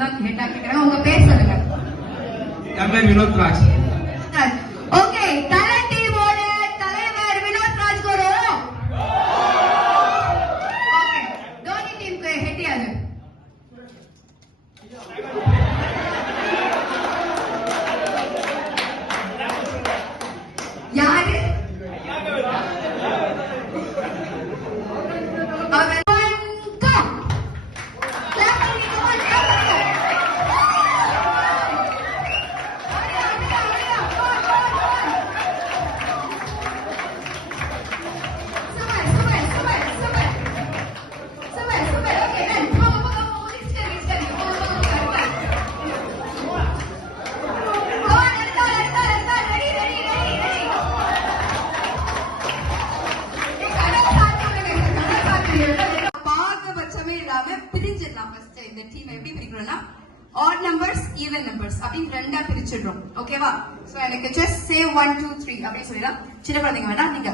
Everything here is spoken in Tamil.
தான் கேட்டா கேக்குறாங்க. உங்க பேர் சொல்லுங்க. என் பேர் வினோத் ராஜ். ஓகே, டேலண்ட் டீமோட தலைவர் வினோத் ராஜ் குரு. ஓகே, தோனி டீமுக்கு ஹெட் யாரு? யாரு? இந்த டீம் எப்படி பிரிக்கணும்னா ஆட் நம்பர்ஸ் ஈவன் நம்பர்ஸ் அப்படின்னு ரெண்டா பிரிச்சிடுறோம். ஓகேவா? சோ எனக்கு ஜஸ்ட் சே 1 2 3 அப்படி சொல்லிடலாம். சின்ன குழந்தைங்க வேணா நீங்க